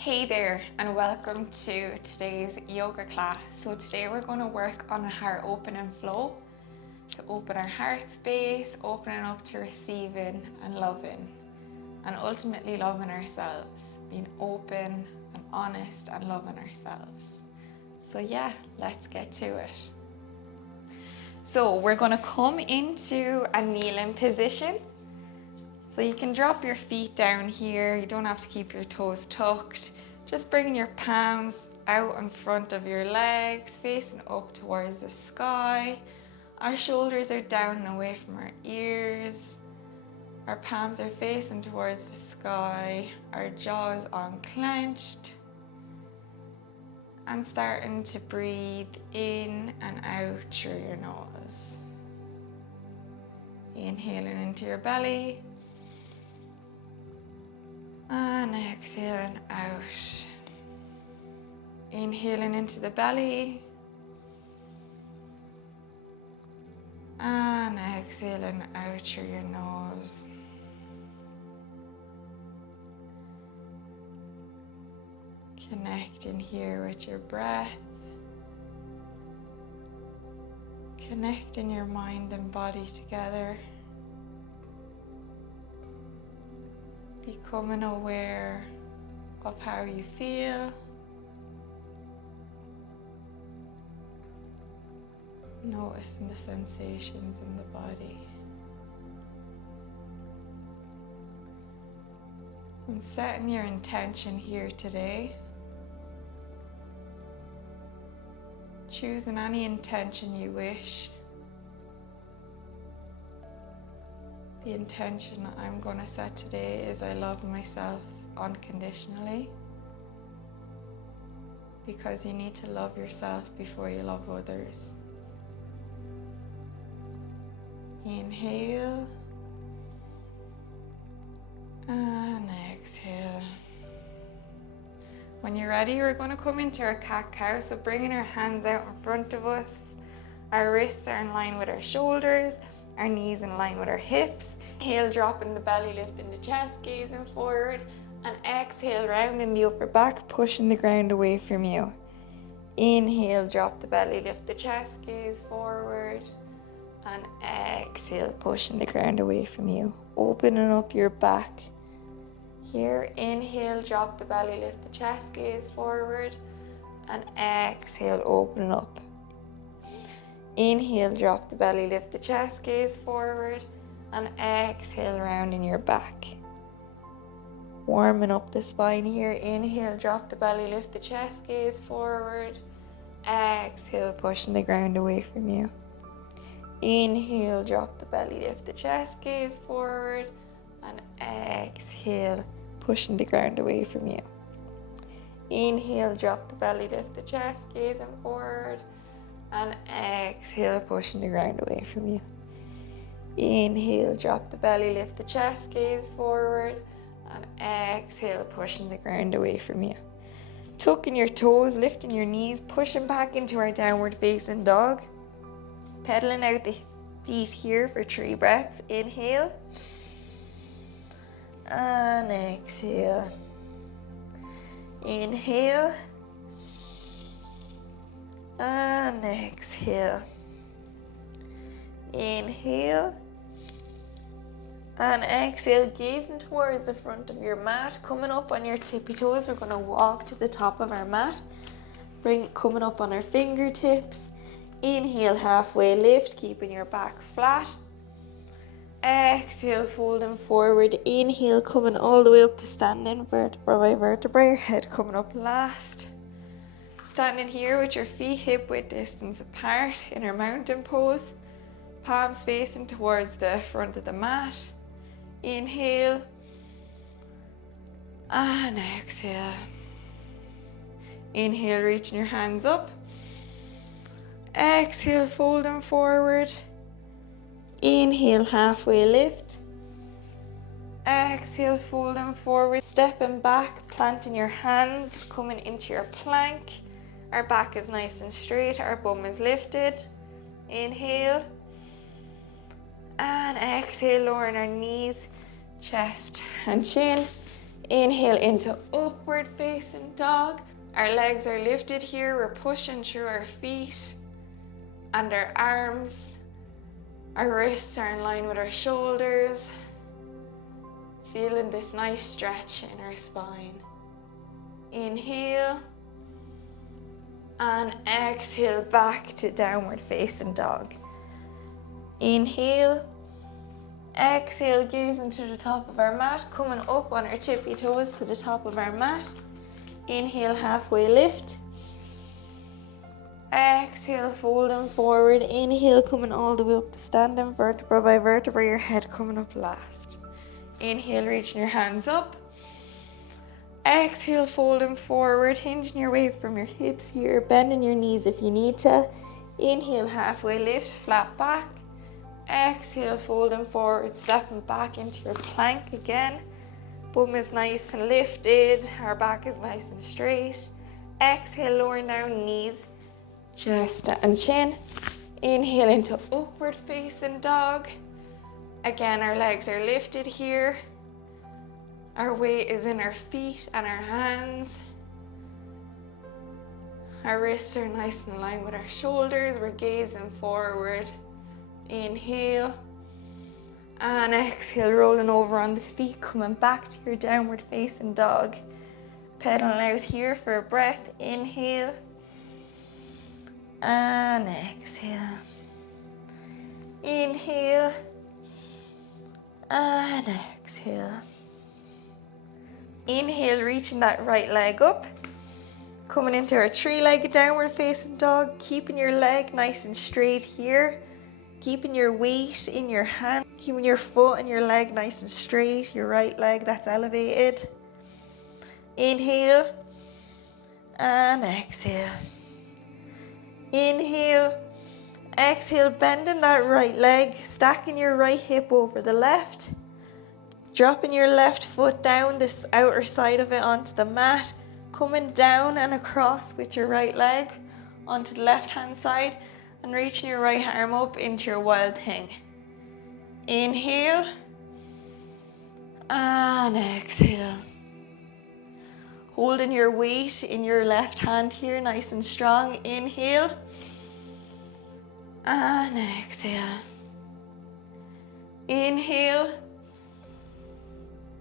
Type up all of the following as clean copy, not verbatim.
Hey there, and welcome to today's yoga class. So today we're going to work on a heart open and flow to open our heart space, opening up to receiving and loving, and ultimately loving ourselves, being open and honest and loving ourselves. So yeah, let's get to it. So we're going to come into a kneeling position. So you can drop your feet down here. You don't have to keep your toes tucked. Just bringing your palms out in front of your legs, facing up towards the sky. Our shoulders are down and away from our ears. Our palms are facing towards the sky. Our jaw is unclenched. And starting to breathe in and out through your nose. Inhaling into your belly. And exhaling out. Inhaling into the belly. And exhaling out through your nose. Connecting here with your breath. Connecting your mind and body together. Becoming aware of how you feel. Noticing the sensations in the body. And setting your intention here today. Choosing any intention you wish. The intention that I'm going to set today is I love myself unconditionally. Because you need to love yourself before you love others. Inhale. And exhale. When you're ready, we're going to come into our cat-cow. So bringing our hands out in front of us. Our wrists are in line with our shoulders, our knees in line with our hips. Inhale, dropping the belly, lifting the chest, gazing forward. And exhale, rounding the upper back, pushing the ground away from you. Inhale, drop the belly, lift the chest, gaze forward. And exhale, pushing the ground away from you. Opening up your back. Here, inhale, drop the belly, lift the chest, gaze forward. And exhale, opening up. Inhale, drop the belly, lift the chest, gaze forward. And exhale, rounding your back. Warming up the spine here. Inhale, drop the belly, lift the chest, gaze forward. Exhale, pushing the ground away from you. Inhale, drop the belly, lift the chest, gaze forward. And exhale, pushing the ground away from you. Inhale, drop the belly, lift the chest, gazing forward. And exhale, pushing the ground away from you. Inhale, drop the belly, lift the chest, gaze forward. And exhale, pushing the ground away from you. Tucking your toes, lifting your knees, pushing back into our downward facing dog. Pedaling out the feet here for 3 breaths. Inhale. And exhale. Inhale. And exhale. Inhale. And exhale, gazing towards the front of your mat. Coming up on your tippy toes, we're going to walk to the top of our mat. Coming up on our fingertips. Inhale, halfway lift, keeping your back flat. Exhale, folding forward. Inhale, coming all the way up to standing vertebra by vertebra. Your head coming up last. Standing here with your feet hip-width distance apart in our mountain pose. Palms facing towards the front of the mat. Inhale. And exhale. Inhale, reaching your hands up. Exhale, folding forward. Inhale, halfway lift. Exhale, folding forward. Stepping back, planting your hands, coming into your plank. Our back is nice and straight, our bum is lifted. Inhale. And exhale, lowering our knees, chest and chin. Inhale into upward facing dog. Our legs are lifted here. We're pushing through our feet and our arms. Our wrists are in line with our shoulders. Feeling this nice stretch in our spine. Inhale and exhale back to downward facing dog. Inhale, exhale, gaze into the top of our mat, coming up on our tippy toes to the top of our mat. Inhale, halfway lift. Exhale, folding forward. Inhale, coming all the way up to standing vertebra by vertebra, your head coming up last. Inhale, reaching your hands up. Exhale, folding forward, hinging your weight from your hips here, bending your knees if you need to. Inhale, halfway lift, flat back. Exhale, folding forward, stepping back into your plank again. Bum is nice and lifted, our back is nice and straight. Exhale, lowering down knees, chest and chin. Inhale into upward facing dog. Again, our legs are lifted here. Our weight is in our feet and our hands. Our wrists are nice and in line with our shoulders. We're gazing forward. Inhale. And exhale, rolling over on the feet, coming back to your downward facing dog. Pedaling out here for a breath. Inhale. And exhale. Inhale. And exhale. Inhale, reaching that right leg up. Coming into our three-legged downward facing dog. Keeping your leg nice and straight here. Keeping your weight in your hand. Keeping your foot and your leg nice and straight. Your right leg that's elevated. Inhale. And exhale. Inhale. Exhale, bending that right leg. Stacking your right hip over the left. Dropping your left foot down this outer side of it onto the mat. Coming down and across with your right leg onto the left hand side. And reaching your right arm up into your wild thing. Inhale. And exhale. Holding your weight in your left hand here, nice and strong. Inhale. And exhale. Inhale.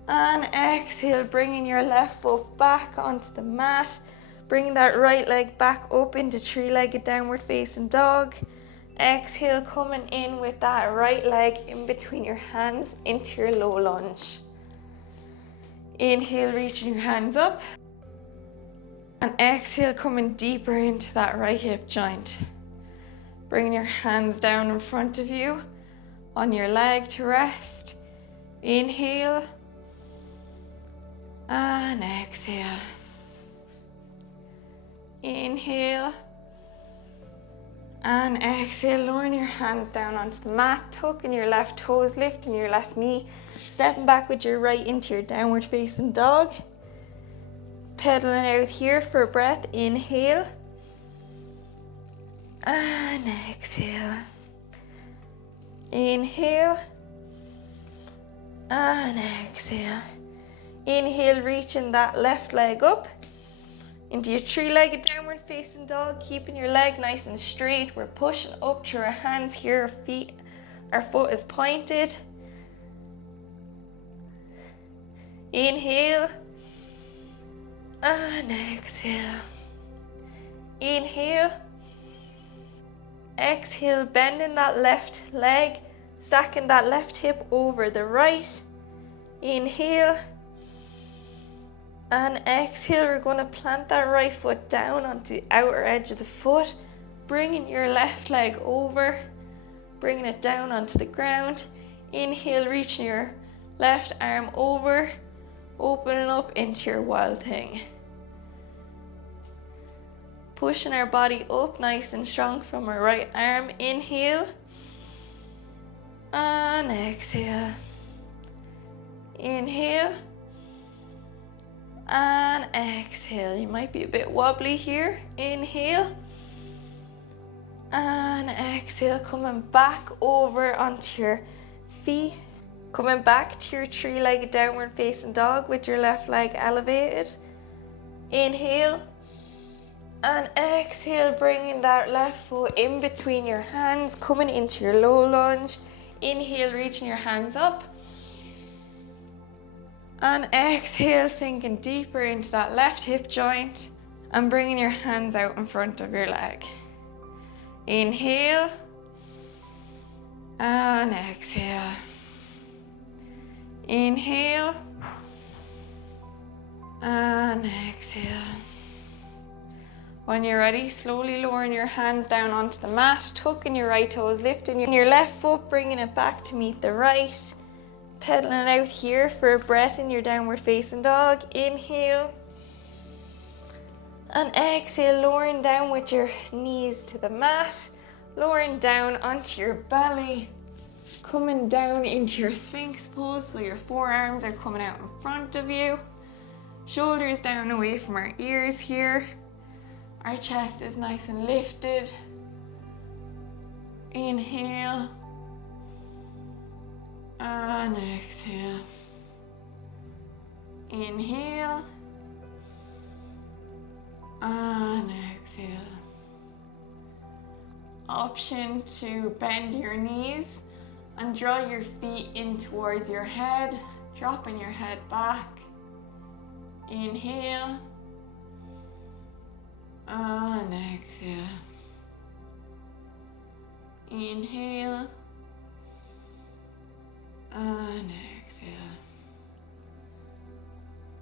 And exhale, bringing your left foot back onto the mat. Bringing that right leg back up into three-legged downward facing dog. Exhale, coming in with that right leg in between your hands into your low lunge. Inhale, reaching your hands up. And exhale, coming deeper into that right hip joint. Bringing your hands down in front of you on your leg to rest. Inhale. And exhale. Inhale. And exhale, lowering your hands down onto the mat, tucking your left toes, lifting your left knee, stepping back with your right into your downward facing dog. Pedaling out here for a breath. Inhale. And exhale. Inhale. And exhale. Inhale, reaching that left leg up into your three-legged downward facing dog, keeping your leg nice and straight. We're pushing up through our hands here, our feet, our foot is pointed. Inhale. And exhale. Inhale. Exhale, bending that left leg, stacking that left hip over the right. Inhale. And exhale, we're going to plant that right foot down onto the outer edge of the foot, bringing your left leg over, bringing it down onto the ground. Inhale, reaching your left arm over, opening up into your wild thing. Pushing our body up nice and strong from our right arm. Inhale. And exhale. Inhale. And exhale. You might be a bit wobbly here. Inhale. And exhale. Coming back over onto your feet. Coming back to your three-legged downward facing dog with your left leg elevated. Inhale. And exhale, bringing that left foot in between your hands, coming into your low lunge. Inhale, reaching your hands up. And exhale, sinking deeper into that left hip joint and bringing your hands out in front of your leg. Inhale and exhale. Inhale and exhale. When you're ready, slowly lowering your hands down onto the mat, tucking your right toes, lifting your left foot, bringing it back to meet the right. Pedaling it out here for a breath in your downward facing dog. Inhale. And exhale, lowering down with your knees to the mat. Lowering down onto your belly. Coming down into your Sphinx pose, so your forearms are coming out in front of you. Shoulders down away from our ears here. Our chest is nice and lifted. Inhale. And exhale. Inhale. And exhale. Option to bend your knees and draw your feet in towards your head, dropping your head back. Inhale. And exhale. Inhale. And exhale.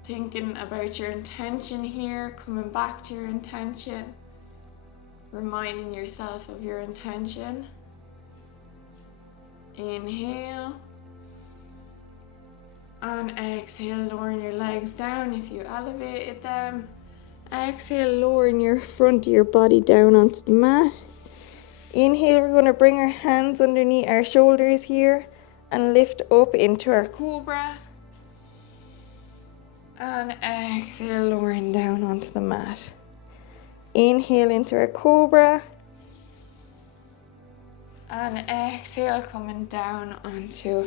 Thinking about your intention here, coming back to your intention, reminding yourself of your intention. Inhale. And exhale, lowering your legs down if you elevated them. Exhale, lowering your front of your body down onto the mat. Inhale, we're going to bring our hands underneath our shoulders here and lift up into our cobra. And exhale, lowering down onto the mat. Inhale into our cobra. And exhale, coming down onto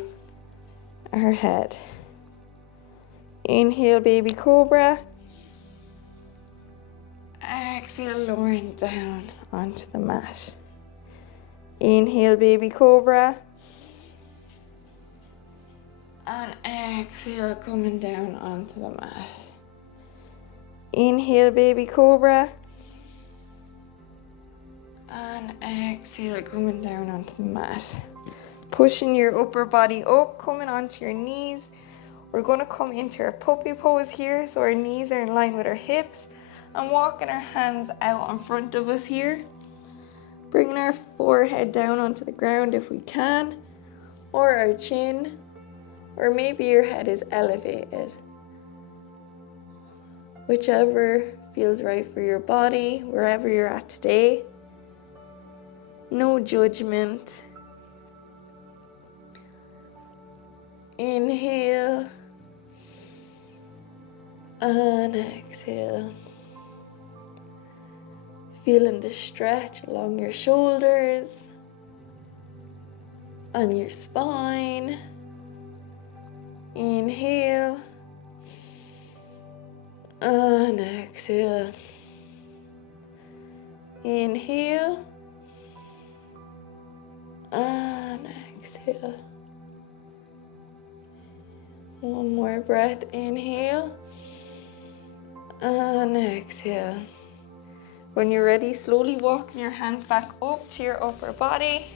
our head. Inhale, baby cobra. Exhale, lowering down onto the mat. Inhale, baby cobra. And exhale, coming down onto the mat. Inhale, baby cobra. And exhale, coming down onto the mat. Pushing your upper body up, coming onto your knees. We're going to come into our puppy pose here, so our knees are in line with our hips. And walking our hands out in front of us here. Bringing our forehead down onto the ground if we can. Or our chin. Or maybe your head is elevated. Whichever feels right for your body, wherever you're at today. No judgment. Inhale. And exhale. Feeling the stretch along your shoulders, on your spine. Inhale. And exhale. Inhale. And exhale. One more breath. Inhale. And exhale. When you're ready, slowly walking your hands back up to your upper body.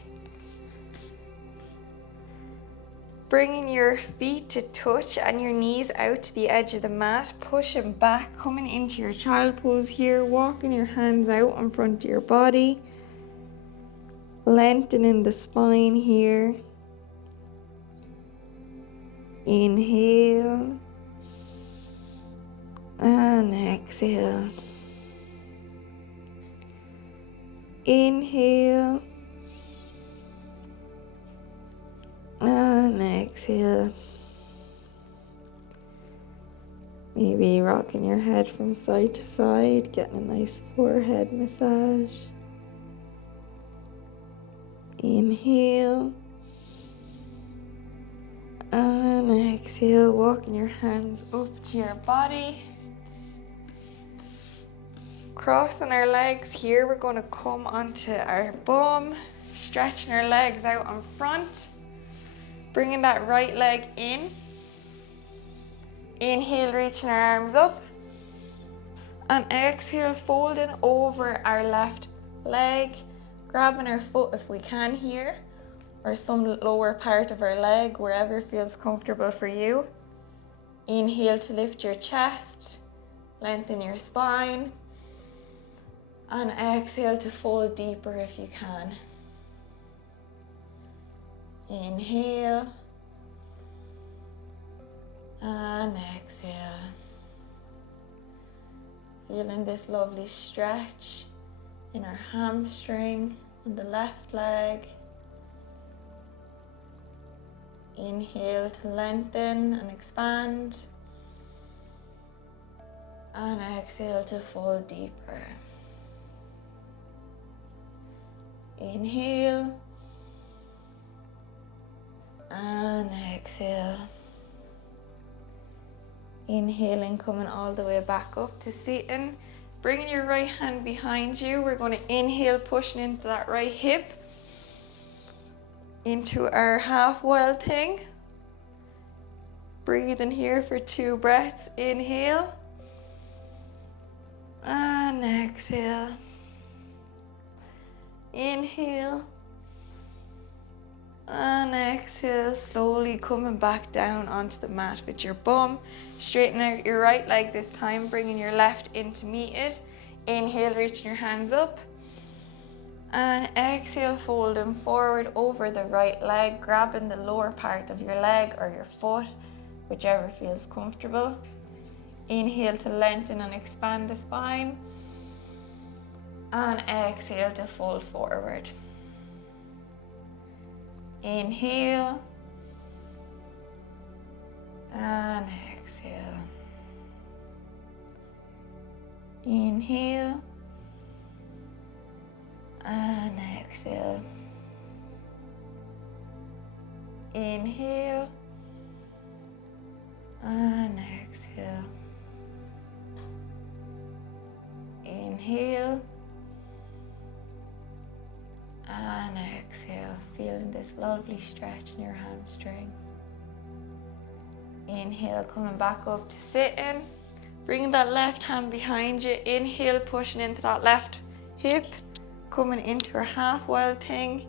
Bringing your feet to touch and your knees out to the edge of the mat. Pushing back, coming into your child pose here. Walking your hands out in front of your body. Lengthening the spine here. Inhale. And exhale. Inhale. And exhale. Maybe rocking your head from side to side, getting a nice forehead massage. Inhale. And exhale, walking your hands up to your body. Crossing our legs here, we're going to come onto our bum, stretching our legs out on front. Bringing that right leg in. Inhale, reaching our arms up. And exhale, folding over our left leg, grabbing our foot if we can here, or some lower part of our leg, wherever feels comfortable for you. Inhale to lift your chest, lengthen your spine, and exhale to fold deeper if you can. Inhale, and exhale. Feeling this lovely stretch in our hamstring on the left leg. Inhale to lengthen and expand. And exhale to fold deeper. Inhale. And exhale. Inhaling, coming all the way back up to sitting. Bringing your right hand behind you. We're going to inhale, pushing into that right hip. Into our half wild thing. Breathing here for 2 breaths. Inhale. And exhale. Inhale. And exhale, slowly coming back down onto the mat with your bum. Straighten out your right leg this time, bringing your left in to meet it. Inhale, reaching your hands up. And exhale, folding forward over the right leg, grabbing the lower part of your leg or your foot, whichever feels comfortable. Inhale to lengthen and expand the spine. And exhale to fold forward. Inhale. And exhale. Inhale. And exhale. Inhale. And exhale. Inhale. And exhale, feeling this lovely stretch in your hamstring. Inhale, coming back up to sitting. Bringing that left hand behind you. Inhale, pushing into that left hip. Coming into our half wild thing.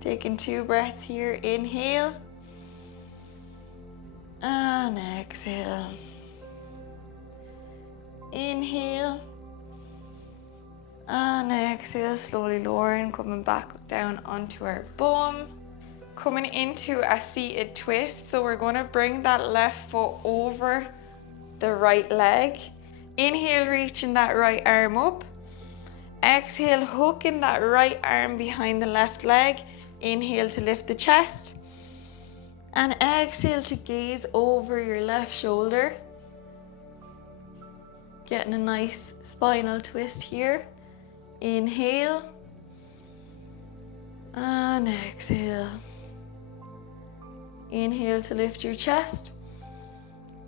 Taking 2 breaths here. Inhale. And exhale. Inhale. And exhale, slowly lowering, coming back down onto our bum. Coming into a seated twist. So we're going to bring that left foot over the right leg. Inhale, reaching that right arm up. Exhale, hooking that right arm behind the left leg. Inhale to lift the chest. And exhale to gaze over your left shoulder. Getting a nice spinal twist here. Inhale. And exhale. Inhale to lift your chest.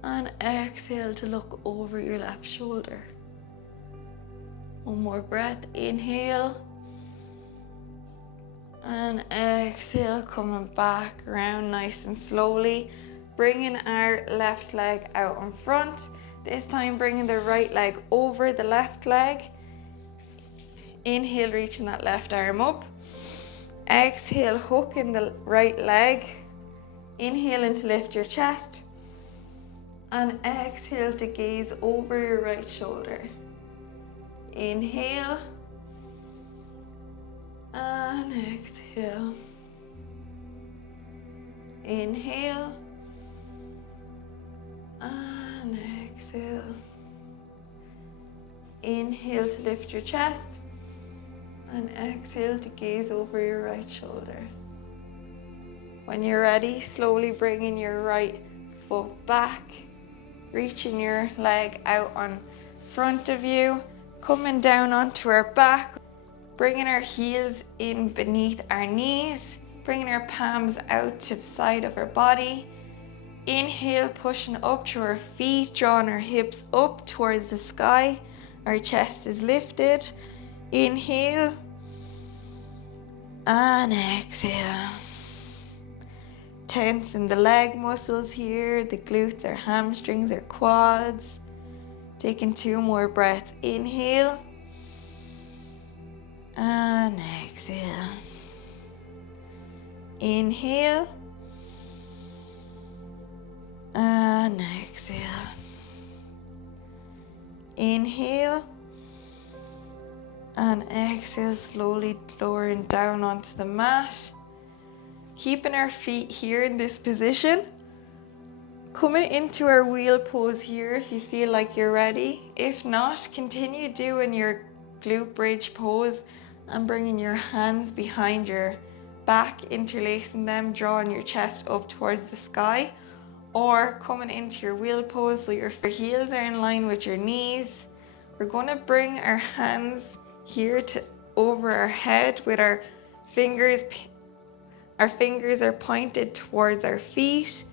And exhale to look over your left shoulder. One more breath. Inhale. And exhale, coming back around nice and slowly. Bringing our left leg out in front. This time bringing the right leg over the left leg. Inhale, reaching that left arm up. Exhale, hooking the right leg. Inhaling to lift your chest. And exhale to gaze over your right shoulder. Inhale. And exhale. Inhale. And exhale. Inhale to lift your chest. And exhale to gaze over your right shoulder. When you're ready, slowly bringing your right foot back, reaching your leg out on front of you, coming down onto our back, bringing our heels in beneath our knees, bringing our palms out to the side of our body, Inhale, pushing up through our feet, drawing our hips up towards the sky. Our chest is lifted. Inhale and exhale. Tensing the leg muscles here, the glutes, our hamstrings, our quads. Taking 2 more breaths. Inhale and exhale. Inhale and exhale. Inhale and exhale, slowly lowering down onto the mat. Keeping our feet here in this position. Coming into our wheel pose here if you feel like you're ready. If not, continue doing your glute bridge pose and bringing your hands behind your back, interlacing them, drawing your chest up towards the sky. Or coming into your wheel pose so your heels are in line with your knees. We're going to bring our hands here to over our head with our fingers. Our fingers are pointed towards our feet.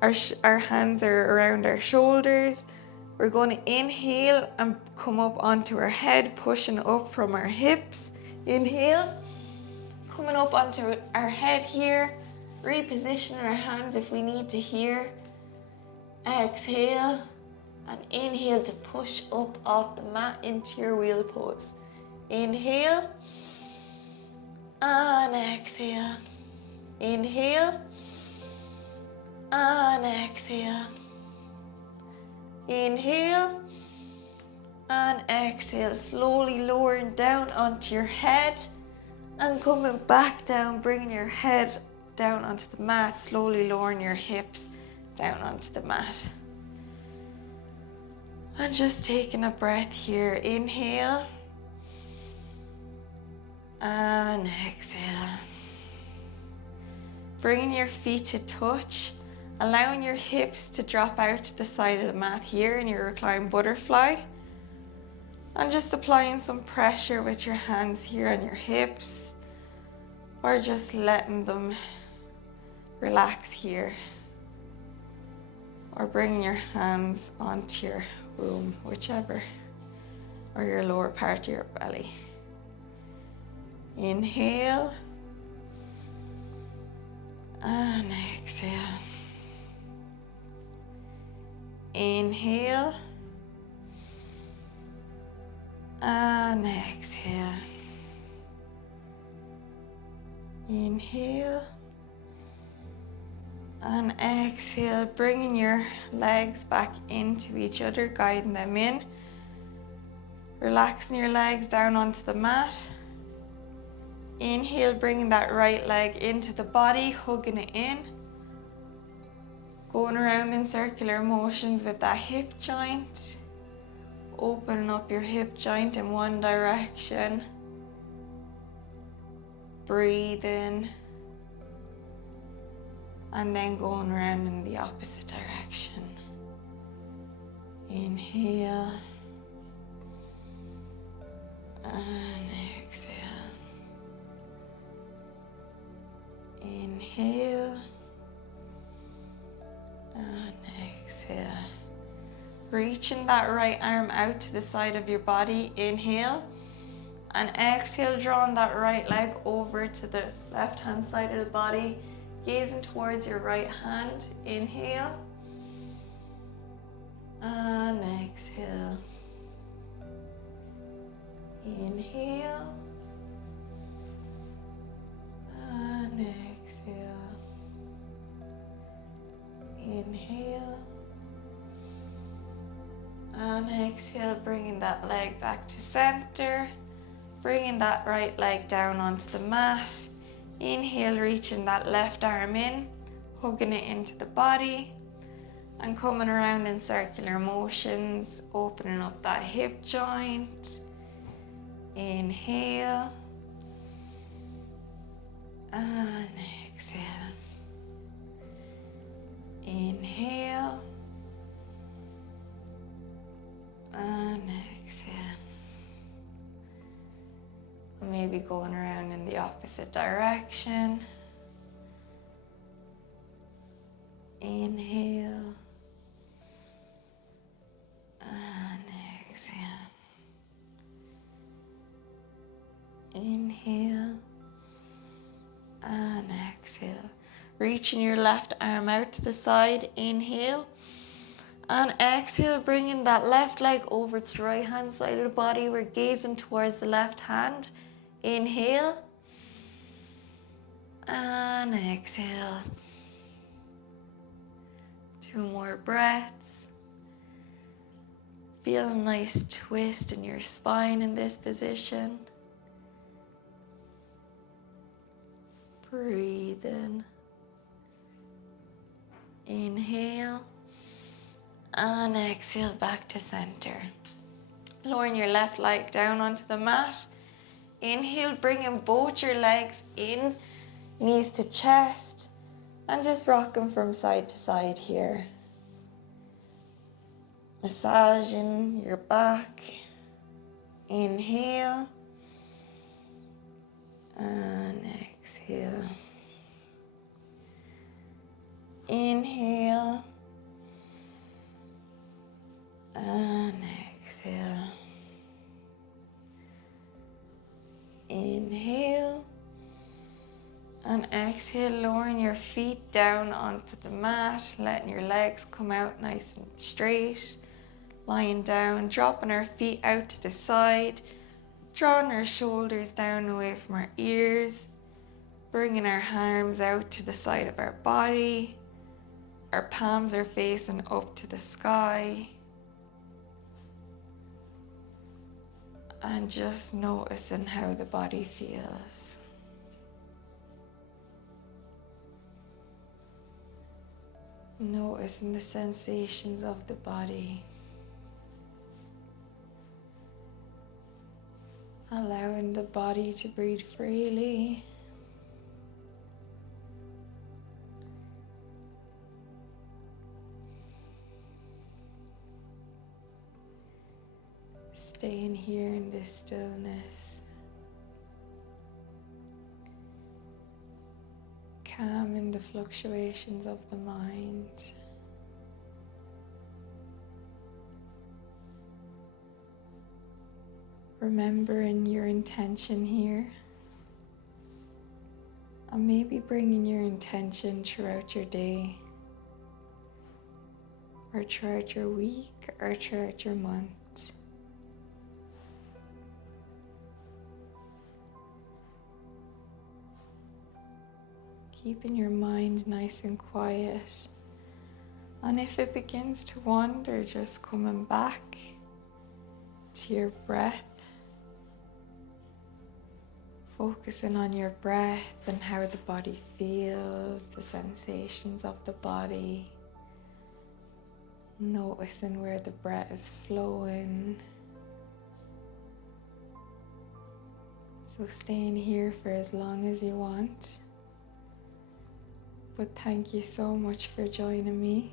Our hands are around our shoulders. We're going to inhale and come up onto our head, pushing up from our hips. Inhale, coming up onto our head here, repositioning our hands if we need to here. Exhale, and inhale to push up off the mat into your wheel pose. Inhale, and exhale. Inhale, and exhale. Inhale and exhale, slowly lowering down onto your head and coming back down, bringing your head down onto the mat, slowly lowering your hips down onto the mat. And just taking a breath here. Inhale and exhale. Bringing your feet to touch, allowing your hips to drop out to the side of the mat here in your reclined butterfly. And just applying some pressure with your hands here on your hips, or just letting them relax here. Or bringing your hands onto your womb, whichever, or your lower part of your belly. Inhale and exhale. Inhale and exhale. Inhale and exhale, bringing your legs back into each other, guiding them in. Relaxing your legs down onto the mat. Inhale, bringing that right leg into the body, hugging it in. Going around in circular motions with that hip joint. Opening up your hip joint in one direction. Breathing. And then going around in the opposite direction. Inhale. And exhale. Inhale. And exhale. Reaching that right arm out to the side of your body. Inhale. And exhale, drawing that right leg over to the left hand side of the body. Gazing towards your right hand. Inhale. And exhale. Inhale. And exhale. Inhale. And exhale, bringing that leg back to center. Bringing that right leg down onto the mat. Inhale, reaching that left arm in, hugging it into the body. And coming around in circular motions, opening up that hip joint. Inhale. And exhale. Inhale. And exhale. Maybe going around in the opposite direction. Inhale. And exhale. Inhale. And exhale. Reaching your left arm out to the side. Inhale. And exhale, bringing that left leg over to the right hand side of the body. We're gazing towards the left hand. Inhale. And exhale. 2 more breaths. Feel a nice twist in your spine in this position. Breathe in. Inhale. And exhale back to center. Lowering your left leg down onto the mat. Inhale, bringing both your legs in, knees to chest, and just rocking from side to side here. Massaging your back. Inhale. And exhale. Inhale. And exhale. Inhale. And exhale, lowering your feet down onto the mat, letting your legs come out nice and straight. Lying down, dropping our feet out to the side, drawing our shoulders down away from our ears, bringing our arms out to the side of our body. Our palms are facing up to the sky. And just noticing how the body feels. Noticing the sensations of the body. Allowing the body to breathe freely. Staying here in this stillness. Calming the fluctuations of the mind. Remembering your intention here. And maybe bringing your intention throughout your day. Or throughout your week, or throughout your month. Keeping your mind nice and quiet. And if it begins to wander, just coming back to your breath. Focusing on your breath and how the body feels, the sensations of the body. Noticing where the breath is flowing. So staying here for as long as you want. But thank you so much for joining me.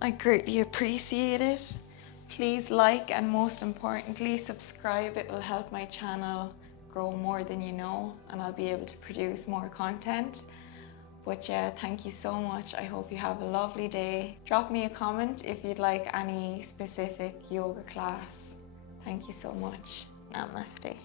I greatly appreciate it. Please like and most importantly subscribe. It will help my channel grow more than you know, and I'll be able to produce more content. But yeah, thank you so much. I hope you have a lovely day. Drop me a comment if you'd like any specific yoga class. Thank you so much. Namaste.